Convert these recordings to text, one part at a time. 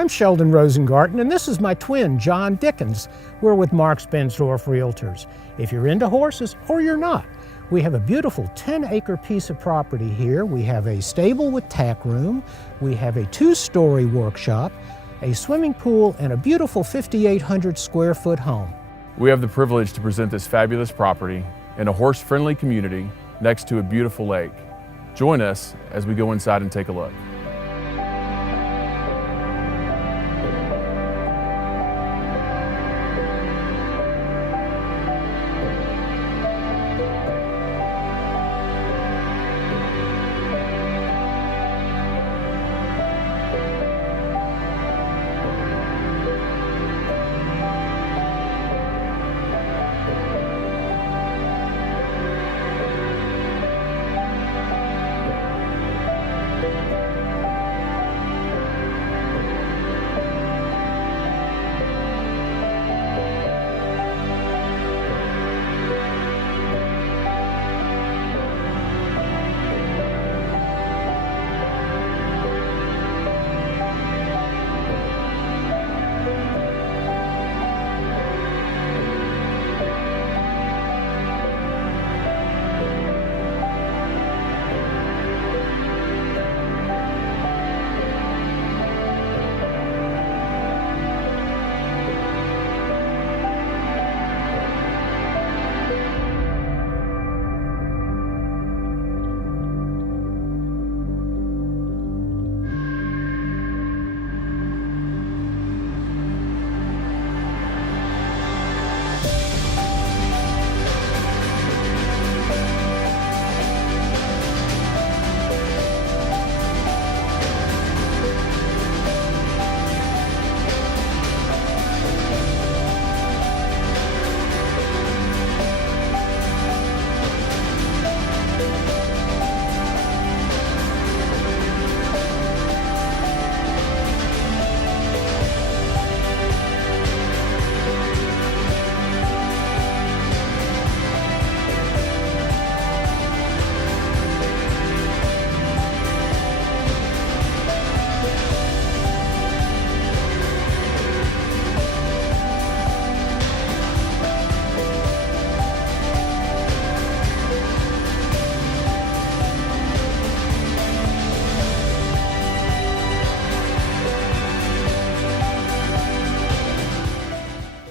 I'm Sheldon Rosengarten, and this is my twin, John Dickens. We're with Marx-Bensdorf Realtors. If you're into horses or you're not, we have a beautiful 10-acre piece of property here. We have a stable with tack room. We have a 2-story workshop, a swimming pool, and a beautiful 5,800 square foot home. We have the privilege to present this fabulous property in a horse-friendly community next to a beautiful lake. Join us as we go inside and take a look.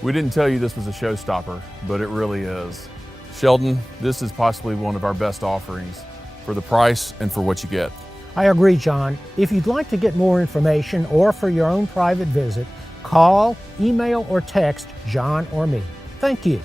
We didn't tell you this was a showstopper, but it really is. Sheldon, this is possibly one of our best offerings for the price and for what you get. I agree, John. If you'd like to get more information or for your own private visit, call, email, or text John or me. Thank you.